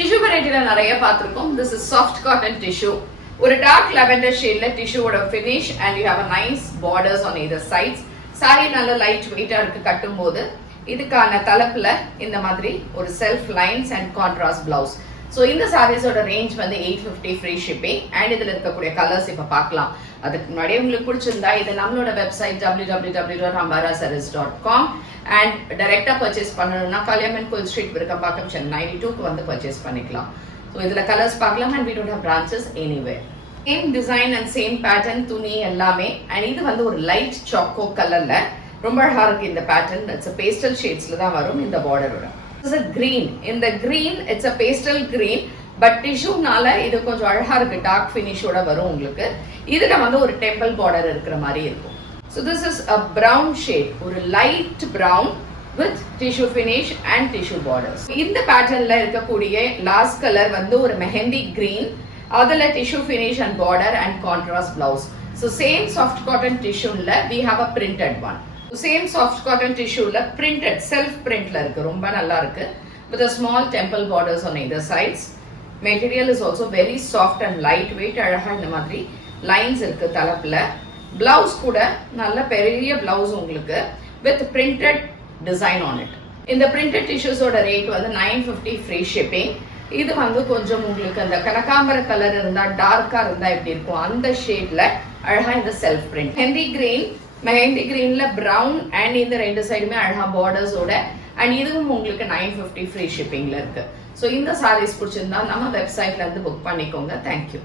Tissue வெரைட்டில நிறைய பார்த்திருக்கோம். This is soft cotton tissue. ஒரு டார்க் lavender ஷேட்ல டிஷ்யூவோட finish and you have a nice borders on either sides. saree நல்ல light வெயிட்டா இருக்கு கட்டும்போது. இதுக்கான தலப்புல இந்த மாதிரி ஒரு self lines and contrast blouse. So இந்த சாரீஸோட ரேஞ்ச் வந்து 850 ஃப்ரீ ஷிப்பிங் அண்ட் இதில் இருக்கக்கூடிய கலர்ஸ் இப்போ பார்க்கலாம். அதுக்கு முன்னாடி உங்களுக்கு பிடிச்சிருந்தா இது நம்மளோட வெப்சைட் www.ambarasarees.com அண்ட் டைரெக்டாக பர்ச்சேஸ் பண்ணணும்னா கல்யாணன் கோயில் ஸ்ட்ரீட் விருக்கம்பாக்கம் சென்னை 92க்கு வந்து பர்ச்சேஸ் பண்ணிக்கலாம். ஸோ இதில் கலர்ஸ் பார்க்கலாம் and we don't have branches anywhere. Same design and same pattern துணி எல்லாமே அண்ட் இது வந்து ஒரு லைட் சாக்கோ கலர்ல ரொம்ப அழகா இருக்கு. இந்த பேட்டர்ன் இட்ஸ் பேஸ்டல் ஷேட்ஸ்ல தான் வரும். இந்த பார்டரோட green. இந்த green it's a pastel green but டிஷ்யூனால இது கொஞ்சம் அழகா இருக்கு. டார்க் ஃபினிஷோட வரும் உங்களுக்கு. இதுல வந்து ஒரு டெம்பிள் பார்டர் இருக்கிற மாதிரி இருக்கும். So this is a brown shade, ஒரு light brown with tissue finish and tissue borders. இந்த பேட்டர்ன்ல இருக்கக்கூடிய லாஸ்ட் கலர் வந்து ஒரு மெஹந்தி green, அதுல tissue finish and border and contrast blouse. So same soft cotton tissueல we have a printed one. Same soft cotton டிஷ்யூல printed self பிரிண்ட்ல இருக்கு. ரொம்ப நல்லா இருக்கு. With a small temple borders on either sides. Material is also very soft and light weight. அழகா இந்த மாதிரி லைன்ஸ் இருக்கு தலப்புல. பிளவுஸ் கூட நல்ல பெரிய பிளவுஸ் உங்களுக்கு with printed design on it. இந்த பிரிண்டட் டிஷ்யூஸோட ரேட் வந்து 950 ஃப்ரீ ஷிப்பிங். இது வந்து கொஞ்சம் உங்களுக்கு அந்த கனகாம்பர கலர் இருந்தா டார்க்கா இருந்தா எப்படி இருக்கும் அந்த ஷேட்ல அழகா இந்த செல்ஃப் பிரிண்ட். மெஹந்தி கிரீன்ல பிரவுன் அண்ட் இந்த ரெண்டு சைடுமே அழகா பார்டர்ஸோட அண்ட் இதுவும் உங்களுக்கு 950 ஃப்ரீ ஷிப்பிங்ல இருக்கு. ஸோ இந்த சாரீஸ் பிடிச்சிருந்தா நம்ம வெப்சைட்ல இருந்து புக் பண்ணிக்கோங்க. தேங்க்யூ.